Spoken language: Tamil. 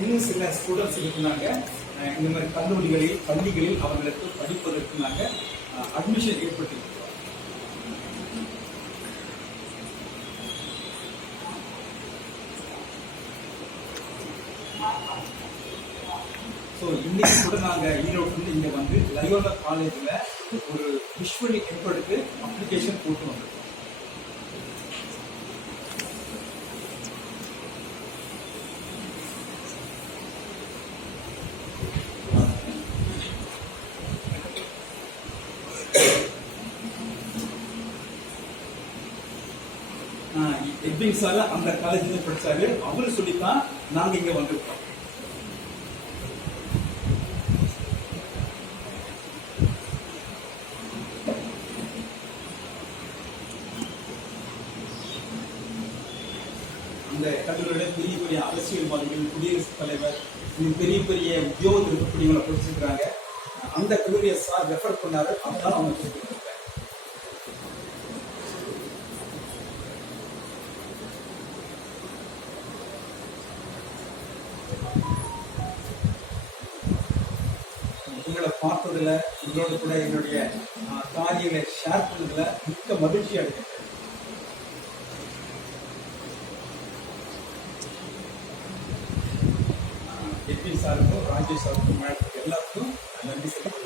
இன்னும் சில ஸ்டூடெண்ட்ஸ் இருந்தாங்க. இந்த மாதிரி கல்லூரிகளில் பள்ளிகளில் அவர்களுக்கு படிப்பதற்கு நாங்கள் அட்மிஷன் ஏற்படுத்தியிருக்கிறோம். ஸோ இன்னைக்கு கூட நாங்கள் ஈரோட்டில் இங்கே வந்து லயோலா காலேஜில் ஒரு விஷுவலி எம்பர்டுக்கு அப்ளிகேஷன் போட்டு வந்திருக்கோம். எட்வின் சார் அந்த காலேஜில் படிச்சாரு. அவரு சொல்லித்தான் நாங்க இங்க வந்திருக்கோம். அந்த கல்லூரியோட பெரிய பெரிய அரசியல்வாதிகள், குடியரசுத் தலைவர், பெரிய பெரிய உத்தியோகத்தில் இருக்கக்கூடியவங்களை படிச்சிருக்கிறாங்க. அந்த கல்லூரியை சார் ரெஃபர் பண்ணாரு. அதனால அவங்க சொல்லியிருக்காங்க. உங்களை பார்த்ததுல, உங்களோட கூட என்னுடைய காரியங்களை ஷேர் பண்ணதுல மிக்க மகிழ்ச்சி அடைகிறேன். எட்வின் சாருக்கும் ராஜேஷ் சாருக்கும் எல்லாருக்கும் நன்றி சொல்லுங்கள்.